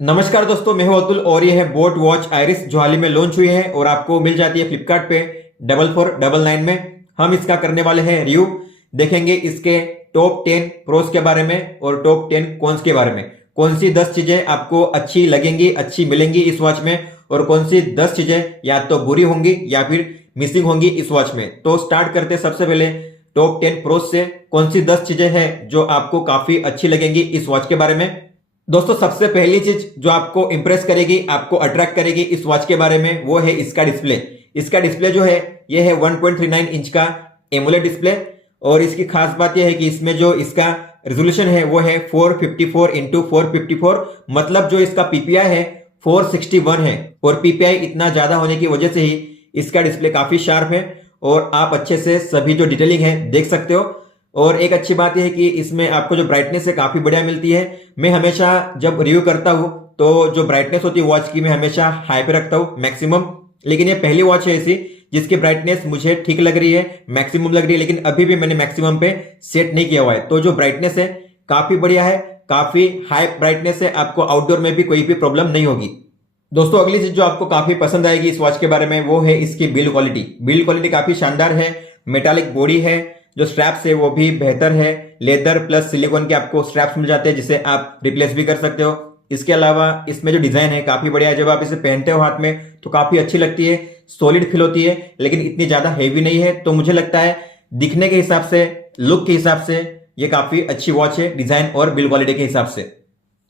नमस्कार दोस्तों, मैं हूं अतुल और ये है बोट वॉच आयरिस जो हाल ही में लॉन्च हुई है और आपको मिल जाती है फ्लिपकार्ट पे 4499 में। हम इसका करने वाले हैं रिव्यू। देखेंगे इसके टॉप 10 प्रोस के बारे में और टॉप 10 कॉन्स के बारे में। कौन सी 10 चीजें आपको अच्छी लगेंगी, अच्छी मिलेंगी इस वॉच में, और कौन सी 10 चीजें या तो बुरी होंगी या फिर मिसिंग होंगी इस वॉच में। तो स्टार्ट करते सबसे पहले टॉप 10 प्रोस से। कौन सी 10 चीजें हैं जो आपको काफी अच्छी लगेंगी इस वॉच के बारे में। दोस्तों, सबसे पहली चीज जो आपको इंप्रेस करेगी, आपको अट्रैक्ट करेगी इस वॉच के बारे में, वो है इसका डिस्प्ले। इसका डिस्प्ले जो है ये है 1.39 इंच का एमोलेड डिस्प्ले। और इसकी खास बात यह है कि इसमें जो इसका रेजोल्यूशन है वो है 454 इंटू 454, मतलब जो इसका पीपीआई है 461 है। और पीपीआई इतना ज्यादा होने की वजह से ही इसका डिस्प्ले काफी शार्प है और आप अच्छे से सभी जो डिटेलिंग है देख सकते हो। और एक अच्छी बात यह है कि इसमें आपको जो ब्राइटनेस है काफी बढ़िया मिलती है। मैं हमेशा जब रिव्यू करता हूं तो जो ब्राइटनेस होती है वॉच की मैं हमेशा हाई पे रखता हूं, मैक्सिमम। लेकिन ये पहली वॉच है ऐसी जिसकी ब्राइटनेस मुझे ठीक लग रही है, मैक्सिमम लग रही है, लेकिन अभी भी मैंने मैक्सिमम पे सेट नहीं किया हुआ है। तो जो ब्राइटनेस है काफी बढ़िया है, काफी हाई ब्राइटनेस है, आपको आउटडोर में भी कोई भी प्रॉब्लम नहीं होगी। दोस्तों, अगली चीज जो आपको काफी पसंद आएगी इस वॉच के बारे में वो है इसकी बिल्ड क्वालिटी। बिल्ड क्वालिटी काफी शानदार है, मेटालिक बॉडी है, जो स्ट्रैप्स है वो भी बेहतर है। लेदर प्लस सिलिकॉन के आपको स्ट्रैप्स मिल जाते हैं जिसे आप रिप्लेस भी कर सकते हो। इसके अलावा इसमें जो डिजाइन है काफी बढ़िया है, जब आप इसे पहनते हो हाथ में तो काफी अच्छी लगती है, सॉलिड फील होती है, लेकिन इतनी ज्यादा हेवी नहीं है। तो मुझे लगता है दिखने के हिसाब से, लुक के हिसाब से ये काफी अच्छी वॉच है, डिजाइन और बिल्ड क्वालिटी के हिसाब से।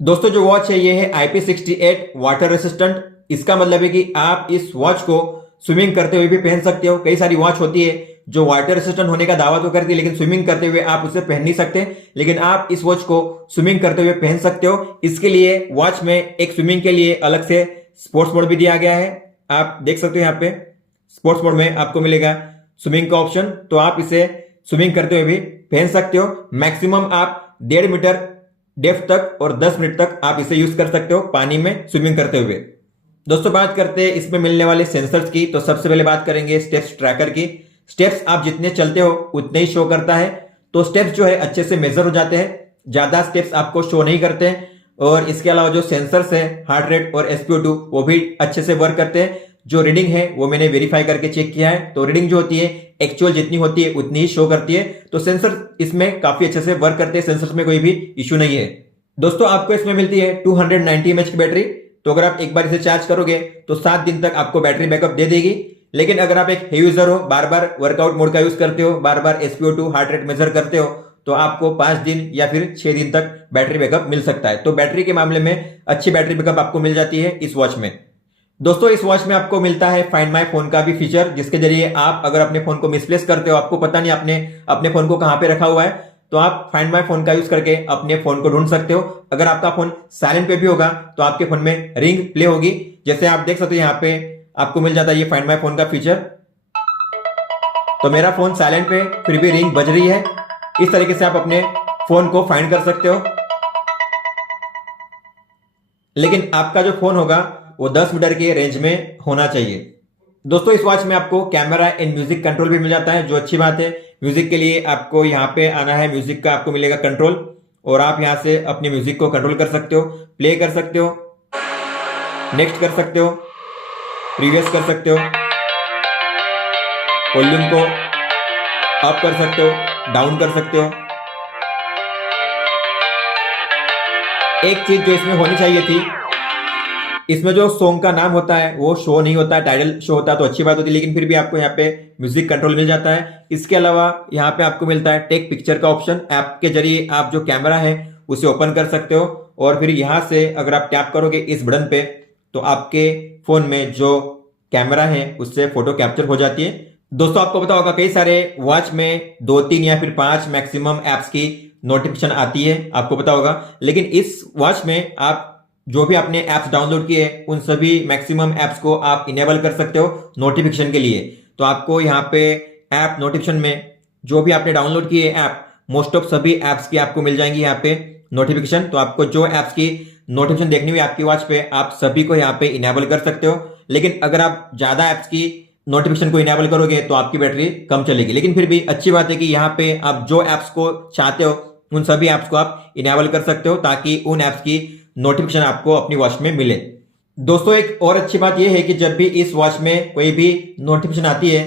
दोस्तों, जो वॉच है ये है IP68 वाटर रेसिस्टेंट। इसका मतलब है कि आप इस वॉच को स्विमिंग करते हुए भी पहन सकते हो। कई सारी वॉच होती है जो वाटर रेसिस्टेंट होने का दावा तो करती है लेकिन स्विमिंग करते हुए आप उसे पहन नहीं सकते, लेकिन आप इस वॉच को स्विमिंग करते हुए पहन सकते हो। इसके लिए वॉच में एक स्विमिंग के लिए अलग से स्पोर्ट्स मोड भी दिया गया है। आप देख सकते हो यहाँ पे स्पोर्ट्स मोड में आपको मिलेगा स्विमिंग का ऑप्शन, तो आप इसे स्विमिंग करते हुए भी पहन सकते हो। मैक्सिमम आप 1.5 मीटर डेप्थ तक और 10 मिनट तक आप इसे यूज कर सकते हो पानी में स्विमिंग करते हुए। दोस्तों, बात करते हैं इसमें मिलने वाले सेंसर्स की। तो सबसे पहले बात करेंगे स्टेप्स ट्रैकर की। स्टेप्स आप जितने चलते हो उतने ही शो करता है, तो स्टेप्स जो है अच्छे से मेजर हो जाते हैं, ज्यादा स्टेप्स आपको शो नहीं करते हैं। और इसके अलावा जो सेंसर्स है हार्ट रेट और SpO2 वो भी अच्छे से वर्क करते हैं। जो रीडिंग है वो मैंने वेरीफाई करके चेक किया है, तो रीडिंग जो होती है एक्चुअल जितनी होती है उतनी ही शो करती है। तो सेंसर इसमें काफी अच्छे से वर्क करते हैं, सेंसर्स में कोई भी इश्यू नहीं है। दोस्तों, आपको इसमें मिलती है 290 mAh की बैटरी। तो अगर आप एक बार इसे चार्ज करोगे तो 7 दिन तक आपको बैटरी बैकअप दे देगी। लेकिन अगर आप एक हेवी यूजर हो, बार बार वर्कआउट मोड का यूज करते हो, बार बार SpO2 हार्ट रेट मेजर करते हो, तो आपको 5 दिन या फिर 6 दिन तक बैटरी बैकअप मिल सकता है। तो बैटरी के मामले में अच्छी बैटरी बैकअप आपको मिल जाती है इस वॉच में। दोस्तों, इस वॉच में आपको मिलता है फाइंड माय फोन का भी फीचर, जिसके जरिए आप अगर अपने फोन को मिसप्लेस करते हो, आपको पता नहीं आपने अपने फोन को कहां पे रखा हुआ है, तो आप फाइंड माय फोन का यूज करके अपने फोन को ढूंढ सकते हो। अगर आपका फोन साइलेंट पे भी होगा तो आपके फोन में रिंग प्ले होगी। जैसे आप देख सकते हो यहाँ पे आपको मिल जाता है ये फाइंड माय फोन का फीचर। तो मेरा फोन साइलेंट पे फिर भी रिंग बज रही है। इस तरीके से आप अपने फोन को फाइंड कर सकते हो। लेकिन आपका जो फोन होगा वो 10 मीटर के रेंज में होना चाहिए। दोस्तों, इस वॉच में आपको कैमरा एंड म्यूजिक कंट्रोल भी मिल जाता है, जो अच्छी बात है। म्यूजिक के लिए आपको यहाँ पे आना है, म्यूजिक का आपको मिलेगा कंट्रोल, और आप यहाँ से अपने म्यूजिक को कंट्रोल कर सकते हो, प्ले कर सकते हो, नेक्स्ट कर सकते हो, प्रीवियस कर सकते हो, वॉल्यूम को अप कर सकते हो, डाउन कर सकते हो। एक चीज जो इसमें होनी चाहिए थी, इसमें जो सॉन्ग का नाम होता है वो शो नहीं होता है, टाइटल शो होता है तो अच्छी बात होती है, लेकिन फिर भी आपको यहाँ पे म्यूजिक कंट्रोल मिल जाता है। इसके अलावा यहाँ पे आपको मिलता है टेक पिक्चर का ऑप्शन। ऐप के जरिए आप जो कैमरा है उसे ओपन कर सकते हो, और फिर यहाँ से अगर आप टैप करोगे इस बटन पे तो आपके फोन में जो कैमरा है उससे फोटो कैप्चर हो जाती है। दोस्तों, आपको पता होगा कई सारे वॉच में 2, 3 या फिर 5 मैक्सिमम एप्स की नोटिफिकेशन आती है, आपको पता होगा। लेकिन इस वॉच में आप जो भी आपने एप्स डाउनलोड किए उन सभी मैक्सिमम एप्स को आप इनेबल कर सकते हो नोटिफिकेशन के लिए। तो आपको यहाँ पे ऐप नोटिफिकेशन में जो भी आपने डाउनलोड किए ऐप, मोस्ट ऑफ सभी एप्स की आपको मिल जाएंगी यहाँ पे नोटिफिकेशन। तो आपको जो एप्स की नोटिफिकेशन देखनी हुई आपकी वॉच पे, आप सभी को यहाँ पे इनेबल कर सकते हो। लेकिन अगर आप ज्यादा एप्स की नोटिफिकेशन को इनेबल करोगे तो आपकी बैटरी कम चलेगी। लेकिन फिर भी अच्छी बात है कि यहाँ पे आप जो एप्स को चाहते हो उन सभी ऐप्स को आप इनेबल कर सकते हो ताकि उन ऐप्स की नोटिफिकेशन आपको अपनी वॉच में मिले। दोस्तों एक और अच्छी बात यह है कि जब भी इस वॉच में कोई भी नोटिफिकेशन आती है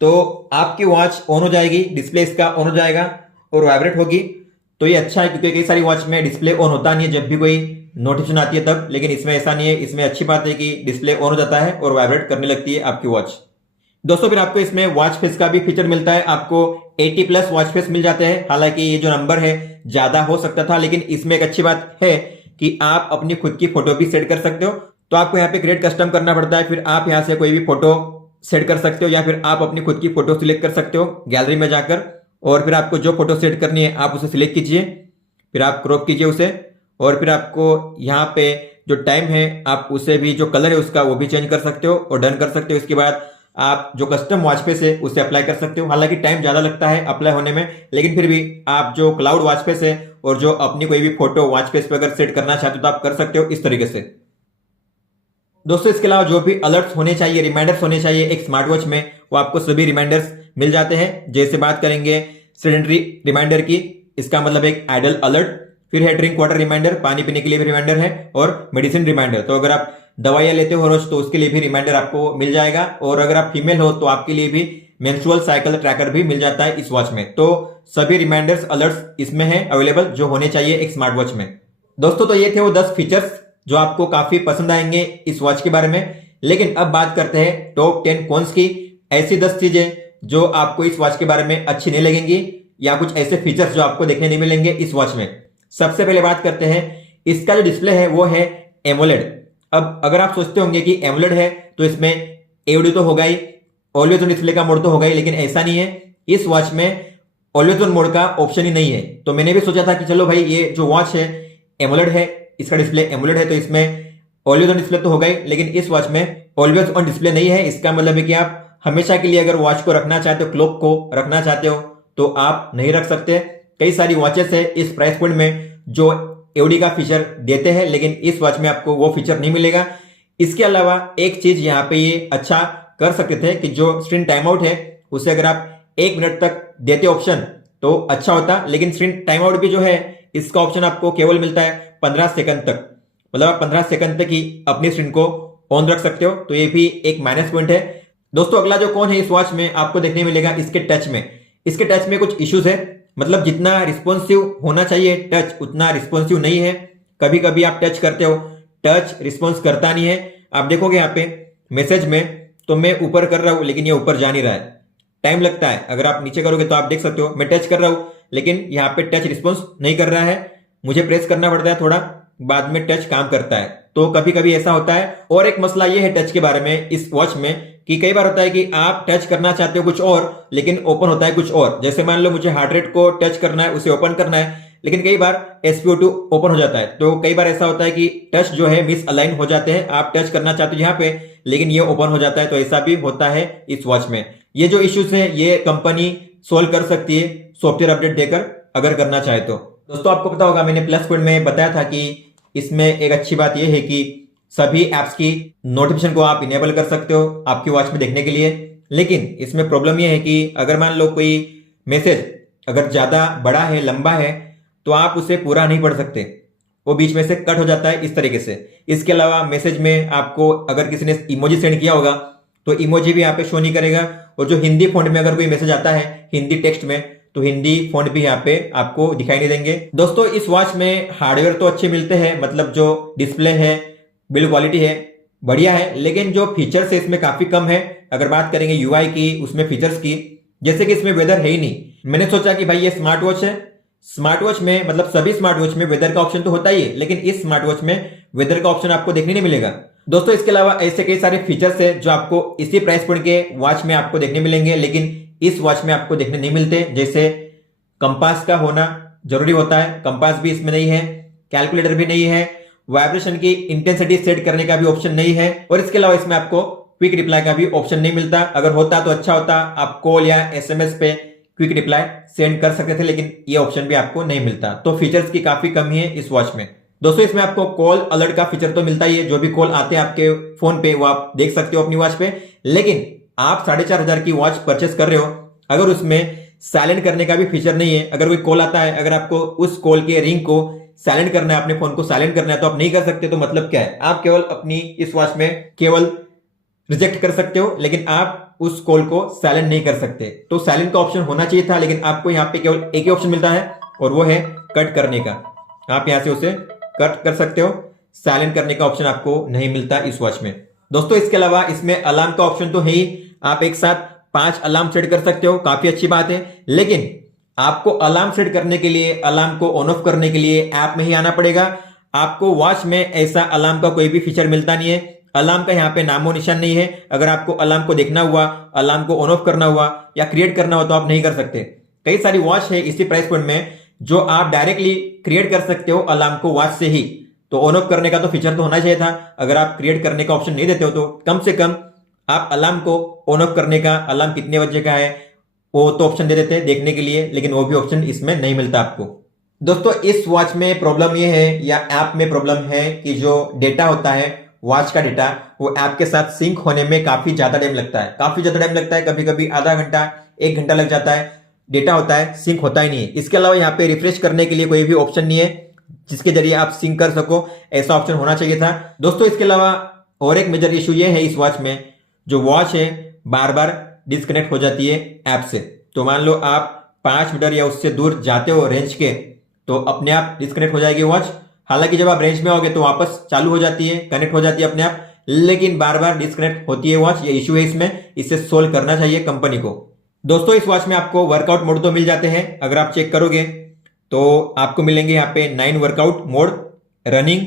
तो आपकी वॉच ऑन हो जाएगी, डिस्प्ले इसका ऑन हो जाएगा और वाइब्रेट होगी। तो ये अच्छा है क्योंकि कई सारी वॉच में डिस्प्ले ऑन होता नहीं है जब भी कोई नोटिफिकेशन आती है तब, लेकिन इसमें ऐसा नहीं है। इसमें अच्छी बात है कि डिस्प्ले ऑन हो जाता है और वाइब्रेट करने लगती है आपकी वॉच। दोस्तों फिर आपको इसमें वॉच फेस का भी फीचर मिलता है, आपको 80+ वॉच फेस मिल जाते हैं। हालांकि ये जो नंबर है ज्यादा हो सकता था, लेकिन इसमें एक अच्छी बात है कि आप अपनी खुद की फोटो भी सेट कर सकते हो। तो आपको यहाँ पे क्रिएट कस्टम करना पड़ता है, फिर आप यहाँ से कोई भी फोटो सेट कर सकते हो या फिर आप अपनी खुद की फोटो सिलेक्ट कर सकते हो गैलरी में जाकर, और फिर आपको जो फोटो सेट करनी है आप उसे सिलेक्ट कीजिए, फिर आप क्रॉप कीजिए उसे, और फिर आपको यहाँ पे जो टाइम है आप उसे भी, जो कलर है उसका वो भी चेंज कर सकते हो और डन कर सकते हो। इसके बाद आप जो कस्टम वॉच फेस है उसे अप्लाई कर सकते हो। हालांकि टाइम ज्यादा लगता है अप्लाई होने में, लेकिन फिर भी आप जो क्लाउड वॉच फेस है और जो अपनी कोई भी फोटो वॉच फेस पे अगर सेट करना चाहते हो तो आप कर सकते हो इस तरीके से। दोस्तों इसके अलावा जो भी अलर्ट्स होने चाहिए, रिमाइंडर्स होने चाहिए एक स्मार्ट वॉच में, वो आपको सभी रिमाइंडर्स मिल जाते हैं। जैसे बात करेंगे सेडेंटरी रिमाइंडर की, इसका मतलब एक आइडल अलर्ट, फिर है ड्रिंक वाटर रिमाइंडर, पानी पीने के लिए भी रिमाइंडर है, और मेडिसिन रिमाइंडर, तो अगर आप दवाइयां लेते हो रोज तो उसके लिए भी रिमाइंडर आपको मिल जाएगा, और अगर आप फीमेल हो तो आपके लिए भी मेंस्ट्रुअल साइकिल ट्रैकर भी मिल जाता है इस वॉच में। तो सभी रिमाइंडर्स अलर्ट्स इसमें है अवेलेबल जो होने चाहिए एक स्मार्ट वॉच में। दोस्तों तो ये थे वो 10 फीचर्स जो आपको काफी पसंद आएंगे इस वॉच के बारे में। लेकिन अब बात करते हैं टॉप 10 कॉन्स की, ऐसी 10 चीजें जो आपको इस वॉच के बारे में अच्छी नहीं लगेंगी या कुछ ऐसे फीचर्स जो आपको देखने नहीं मिलेंगे इस वॉच में। सबसे पहले बात करते हैं, इसका जो डिस्प्ले है वो है एमोलेड। अब अगर आप सोचते होंगे कि एमोलेड है तो इसमें एओडी तो होगा ही, ऑलवेज ऑन डिस्प्ले का मोड तो होगा ही, लेकिन ऐसा नहीं है। इस वॉच में ऑलवेज ऑन मोड का ऑप्शन ही नहीं है। तो मैंने भी सोचा था कि चलो भाई ये जो वॉच है एमोलेड है, इसका डिस्प्ले एमोलेड है तो इसमें ऑलवेज ऑन डिस्प्ले तो होगा ही, लेकिन इस वॉच में ऑलवेज ऑन डिस्प्ले नहीं है। इसका मतलब है कि आप हमेशा के लिए अगर वॉच को रखना चाहते हो, क्लॉक को रखना चाहते हो तो आप नहीं रख सकते। कई सारी वॉचेस है इस प्राइस पॉइंट में जो एओडी का फीचर देते हैं, लेकिन इस वॉच में आपको वो फीचर नहीं मिलेगा। इसके अलावा एक चीज यहाँ पे ये अच्छा कर सकते थे कि जो स्क्रीन टाइम आउट है उसे अगर आप 1 मिनट तक देते ऑप्शन तो अच्छा होता, लेकिन स्क्रीन टाइम आउट भी जो है इसका ऑप्शन आपको केवल मिलता है 15 सेकंड तक, मतलब आप 15 सेकंड तक ही अपनी स्क्रीन को ऑन रख सकते हो। तो ये भी एक माइनस पॉइंट है। दोस्तों अगला जो कौन है इस वॉच में आपको देखने मिलेगा इसके टच में। इसके टच में कुछ इश्यूज है, मतलब जितना रिस्पॉन्सिव होना चाहिए टच उतना रिस्पॉन्सिव नहीं है। कभी कभी आप टच करते हो, टच रिस्पॉन्स करता नहीं है। आप देखोगे यहाँ पे मैसेज में तो मैं ऊपर कर रहा हूं लेकिन ये ऊपर जा नहीं रहा है, टाइम लगता है। अगर आप नीचे करोगे तो आप देख सकते हो मैं टच कर रहा हूं लेकिन यहाँ पे टच रिस्पॉन्स नहीं कर रहा है, मुझे प्रेस करना पड़ता है थोड़ा, बाद में टच काम करता है। तो कभी कभी ऐसा होता है। और एक मसला ये है टच के बारे में इस वॉच में कि कई बार होता है कि आप टच करना चाहते हो कुछ और लेकिन ओपन होता है कुछ और। जैसे मान लो मुझे हार्ट रेट को टच करना है, उसे ओपन करना है, लेकिन कई बार SpO2 ओपन हो जाता है। तो कई बार ऐसा होता है कि टच जो है मिस अलाइन हो जाते हैं, आप टच करना चाहते हो यहाँ पे लेकिन ये ओपन हो जाता है। तो ऐसा भी होता है इस वॉच में। ये जो इश्यूज है ये कंपनी सोल्व कर सकती है सॉफ्टवेयर अपडेट देकर अगर करना चाहे तो। दोस्तों आपको पता होगा मैंने प्लस पॉइंट में बताया था कि इसमें एक अच्छी बात यह है कि सभी एप्स की नोटिफिकेशन को आप इनेबल कर सकते हो आपकी वॉच में देखने के लिए। लेकिन इसमें प्रॉब्लम यह है कि अगर मान लो कोई मैसेज अगर ज्यादा बड़ा है, लंबा है, तो आप उसे पूरा नहीं पढ़ सकते, वो बीच में से कट हो जाता है इस तरीके से। इसके अलावा मैसेज में आपको अगर किसी ने इमोजी सेंड किया होगा तो इमोजी भी यहाँ पे शो नहीं करेगा, और जो हिंदी फॉन्ट में अगर कोई मैसेज आता है हिंदी टेक्स्ट में तो हिंदी फॉन्ट भी यहाँ पे आपको दिखाई नहीं देंगे। दोस्तों इस वॉच में हार्डवेयर तो अच्छे मिलते हैं, मतलब जो डिस्प्ले है बिल्ड क्वालिटी है बढ़िया है, लेकिन जो फीचर्स है इसमें काफी कम है। अगर बात करेंगे यूआई की, उसमें फीचर्स की, जैसे कि इसमें वेदर है ही नहीं। मैंने सोचा कि भाई ये स्मार्ट वॉच है, स्मार्ट वॉच में मतलब सभी स्मार्ट वॉच में वेदर का ऑप्शन तो होता ही है, लेकिन इस स्मार्ट वॉच में वेदर का ऑप्शन आपको देखने नहीं मिलेगा। दोस्तों इसके अलावा ऐसे कई सारे फीचर्स है जो आपको इसी प्राइस पॉइंट के वॉच में आपको देखने मिलेंगे, लेकिन इस वॉच में आपको देखने नहीं मिलते। जैसे कंपास का होना जरूरी होता है, कंपास भी इसमें नहीं है, कैलकुलेटर भी नहीं है, वाइब्रेशन की इंटेंसिटी सेट करने का भी ऑप्शन नहीं है, और इसके अलावा इसमें आपको क्विक रिप्लाई का भी ऑप्शन नहीं मिलता। अगर होता तो अच्छा होता, आप कॉल या SMS पे क्विक रिप्लाई सेंड कर सकते थे, लेकिन ये ऑप्शन भी आपको नहीं मिलता। तो फीचर्स की काफी कमी है इस वॉच में। दोस्तों इसमें आपको कॉल अलर्ट का फीचर तो मिलता ही है, जो भी कॉल आते हैं आपके फोन पे वो आप देख सकते हो अपनी वॉच पे। लेकिन आप 4500 की वॉच परचेस कर रहे हो, अगर उसमें साइलेंट करने का भी फीचर नहीं है। अगर कोई कॉल आता है, अगर आपको उस कॉल के रिंग को साइलेंट करना है, अपने फोन को साइलेंट करना है, तो आप नहीं कर सकते। तो मतलब क्या है, आप केवल अपनी इस वॉच में केवल रिजेक्ट कर सकते हो, लेकिन आप उस कॉल को साइलेंट नहीं कर सकते। तो साइलेंट का ऑप्शन होना चाहिए था, लेकिन आपको यहाँ पे केवल एक ही ऑप्शन मिलता है और वो है कट करने का। आप यहां से उसे कट कर सकते हो, साइलेंट करने का ऑप्शन आपको नहीं मिलता इस वॉच में। दोस्तों इसके अलावा इसमें अलार्म का ऑप्शन तो है ही, आप एक साथ 5 अलार्म सेट कर सकते हो, काफी अच्छी बात है। लेकिन आपको अलार्म सेट करने के लिए, अलार्म को ऑन ऑफ करने के लिए ऐप में ही आना पड़ेगा। आपको वॉच में ऐसा अलार्म का कोई भी फीचर मिलता नहीं है। अलार्म का यहाँ पे नामो निशान नहीं है। अगर आपको अलार्म को देखना हुआ, अलार्म को ऑन ऑफ करना हुआ या क्रिएट करना हुआ, तो आप नहीं कर सकते। कई सारी वॉच है इसी प्राइस पॉइंट में जो आप डायरेक्टली क्रिएट कर सकते हो अलार्म को वॉच से ही। तो ऑन ऑफ करने का तो फीचर तो होना चाहिए था। अगर आप क्रिएट करने का ऑप्शन नहीं देते हो तो कम से कम आप अलार्म को ऑन ऑफ करने का, अलार्म कितने बजे का है वो तो ऑप्शन दे देते हैं देखने के लिए, लेकिन वो भी ऑप्शन इसमें नहीं मिलता आपको। दोस्तों इस वॉच में प्रॉब्लम ये है, या ऐप में प्रॉब्लम है, कि जो डेटा होता है, वॉच का डेटा, वो ऐप के साथ सिंक होने में काफी ज्यादा टाइम लगता है। काफी ज्यादा टाइम लगता है, कभी कभी आधा घंटा 1 घंटा लग जाता है। डेटा होता है, सिंक होता ही नहीं है। इसके अलावा यहाँ पे रिफ्रेश करने के लिए कोई भी ऑप्शन नहीं है जिसके जरिए आप सिंक कर सको, ऐसा ऑप्शन होना चाहिए था। दोस्तों इसके अलावा और एक मेजर इशू ये है इस वॉच में, जो वॉच है बार बार डिस्कनेक्ट हो जाती है ऐप से। तो मान लो आप 5 मीटर या उससे दूर जाते हो रेंज के, तो अपने आप डिस्कनेक्ट हो जाएगी वॉच। हालांकि जब आप रेंज में आओगे तो वापस चालू हो जाती है, कनेक्ट हो जाती है अपने आप, लेकिन बार बार डिस्कनेक्ट होती है वॉच। ये इशू है इसमें, इसे सोल्व करना चाहिए कंपनी को। दोस्तों इस वॉच में आपको वर्कआउट मोड तो मिल जाते हैं। अगर आप चेक करोगे तो आपको मिलेंगे यहाँ पे 9 workout mode: running,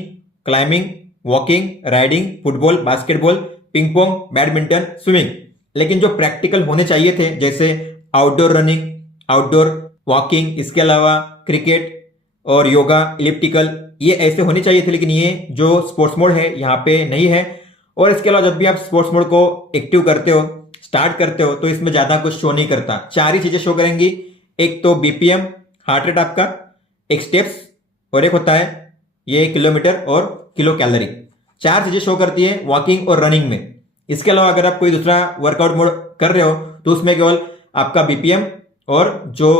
climbing, walking, riding, football, basketball, ping pong, badminton, swimming. लेकिन जो प्रैक्टिकल होने चाहिए थे, जैसे आउटडोर रनिंग, आउटडोर वॉकिंग, इसके अलावा क्रिकेट और योगा, इलिप्टिकल, ये ऐसे होने चाहिए थे, लेकिन ये जो स्पोर्ट्स मोड है यहाँ पे नहीं है। और इसके अलावा जब भी आप स्पोर्ट्स मोड को एक्टिव करते हो, स्टार्ट करते हो, तो इसमें ज्यादा कुछ शो नहीं करता। 4 ही चीजें शो करेंगी। एक तो बीपीएम, हार्ट रेट आपका, एक स्टेप्स, और एक होता है ये किलोमीटर और किलो कैलोरी। 4 चीजें शो करती है वॉकिंग और रनिंग में। इसके अलावा अगर आप कोई दूसरा वर्कआउट मोड कर रहे हो तो उसमें केवल आपका बीपीएम और जो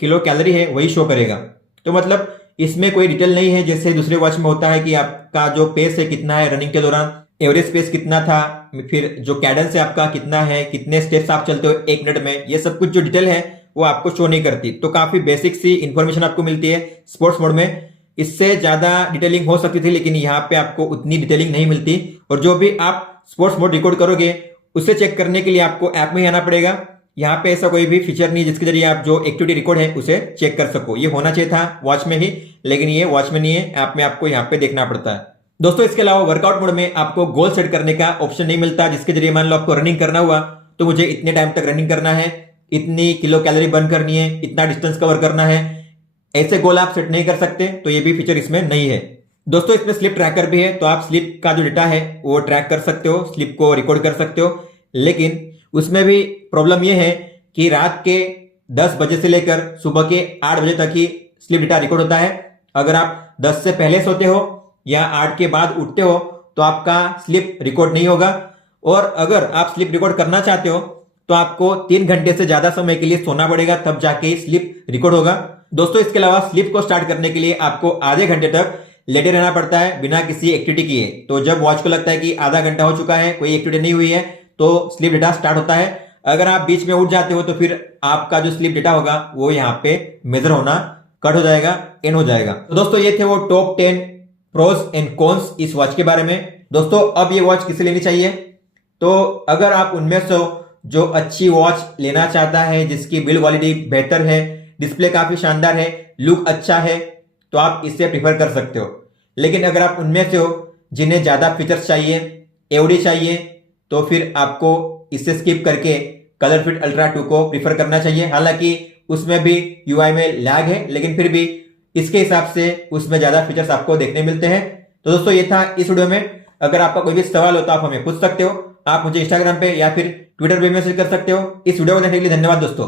किलो कैलोरी है वही शो करेगा। तो मतलब इसमें कोई डिटेल नहीं है, जैसे दूसरे वॉच में होता है कि आपका जो पेस है कितना है रनिंग के दौरान, एवरेज पेस कितना था, फिर जो कैडेंस है आपका कितना है, कितने स्टेप्स आप चलते हो 1 मिनट में, ये सब कुछ जो डिटेल है वो आपको शो नहीं करती। तो काफी बेसिक सी इंफॉर्मेशन आपको मिलती है स्पोर्ट्स मोड में। इससे ज्यादा डिटेलिंग हो सकती थी, लेकिन यहाँ पे आपको उतनी डिटेलिंग नहीं मिलती। और जो भी आप स्पोर्ट्स मोड रिकॉर्ड करोगे उसे चेक करने के लिए आपको ऐप में ही आना पड़ेगा। यहाँ पे ऐसा कोई भी फीचर नहीं जिसके जरिए आप जो एक्टिविटी रिकॉर्ड है उसे चेक कर सको। ये होना चाहिए था वॉच में ही, लेकिन ये वॉच में नहीं है, ऐप में आपको यहाँ पे देखना पड़ता है। दोस्तों इसके अलावा वर्कआउट मोड में आपको गोल सेट करने का ऑप्शन नहीं मिलता, जिसके जरिए मान लो आपको रनिंग करना हुआ तो मुझे इतने टाइम तक रनिंग करना है, इतनी किलो कैलोरी बर्न करनी है, इतना डिस्टेंस कवर करना है, ऐसे गोल आप सेट नहीं कर सकते। तो ये भी फीचर इसमें नहीं है। दोस्तों इसमें स्लिप ट्रैकर भी है, तो आप स्लिप का जो डेटा है वो ट्रैक कर सकते हो, स्लिप को रिकॉर्ड कर सकते हो। लेकिन उसमें भी प्रॉब्लम यह है कि रात के 10 बजे से लेकर सुबह के 8 बजे तक ही स्लिप डेटा रिकॉर्ड होता है। अगर आप 10 से पहले सोते हो या 8 के बाद उठते हो तो आपका स्लिप रिकॉर्ड नहीं होगा। और अगर आप स्लिप रिकॉर्ड करना चाहते हो तो आपको 3 घंटे से ज्यादा समय के लिए सोना पड़ेगा, तब जाके स्लिप रिकॉर्ड होगा। दोस्तों इसके अलावा स्लिप को स्टार्ट करने के लिए आपको आधे घंटे तक लेटे रहना पड़ता है बिना किसी एक्टिविटी किए। तो जब वॉच को लगता है कि आधा घंटा हो चुका है, कोई एक्टिविटी नहीं हुई है, तो स्लीप डेटा स्टार्ट होता है। अगर आप बीच में उठ जाते हो तो फिर आपका जो स्लीप डेटा होगा वो यहाँ पे मेजर होना कट हो जाएगा, एंड हो जाएगा। तो दोस्तों ये थे वो टॉप 10 प्रोस एंड कॉन्स इस वॉच के बारे में। दोस्तों अब ये वॉच किसे लेनी चाहिए? तो अगर आप उनमें से जो अच्छी वॉच लेना चाहता है, जिसकी बिल्ड क्वालिटी बेहतर है, डिस्प्ले काफी शानदार है, लुक अच्छा है, तो आप इसे प्रीफर कर सकते हो। लेकिन अगर आप उनमें से हो जिन्हें ज्यादा फीचर्स चाहिए, एवडी चाहिए, तो फिर आपको इसे स्किप करके कलर फिट अल्ट्रा 2 को प्रीफर करना चाहिए। हालांकि उसमें भी यूआई में लैग है, लेकिन फिर भी इसके हिसाब से उसमें ज्यादा फीचर्स आपको देखने मिलते हैं। तो दोस्तों ये था इस वीडियो में। अगर आपका कोई भी सवाल हो तो आप हमें पूछ सकते हो। आप मुझे इंस्टाग्राम पे या फिर ट्विटर पे मैसेज कर सकते हो। इस वीडियो को देखने के लिए धन्यवाद दोस्तों।